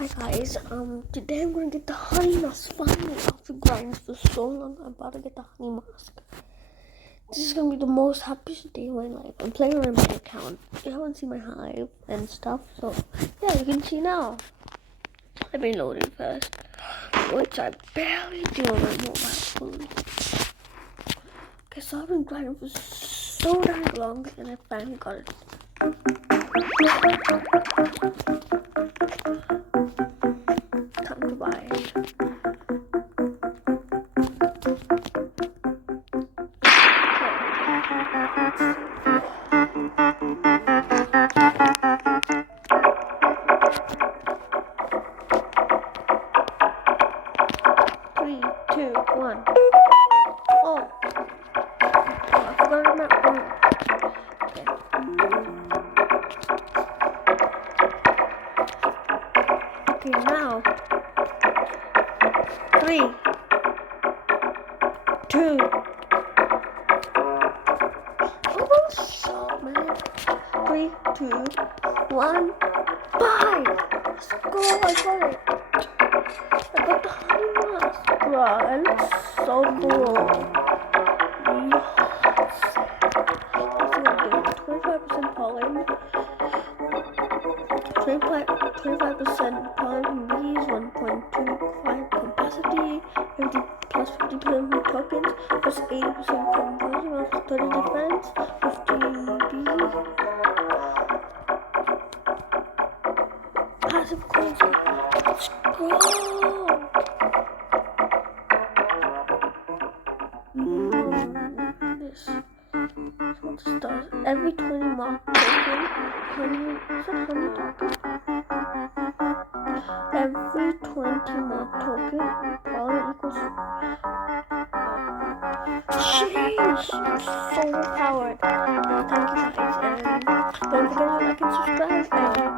Hi guys, today I'm gonna get the honey mask finally after grinding for so long. I'm about to get the honey mask. This is gonna be the most happiest day of my life. I'm playing on my account. You haven't seen my hive and stuff, so yeah, you can see now. Let me load it first, which I barely do on my mobile phone. Okay, so I've been grinding for so damn long, and I finally got it. Time to buy it. Three, two, one. Oh, I forgot my own. Okay, now. 3, 2. Oh, shot, man. 3, 2, 1. Buy! Let's go! I got it. I got the honey mask, bruh. It looks so cool. Yes. 25% pollen. 25% pollen from bees. 1.25 capacity. 50 plus 50% from tokens. Plus 80% conversion of 30 defense. 15 bees. Passive coins. Let's go! This is what this does. Every 20 mark token, every 20 mark token, power equals. Jeez, so powered. Thank you guys, and don't forget to like and subscribe. And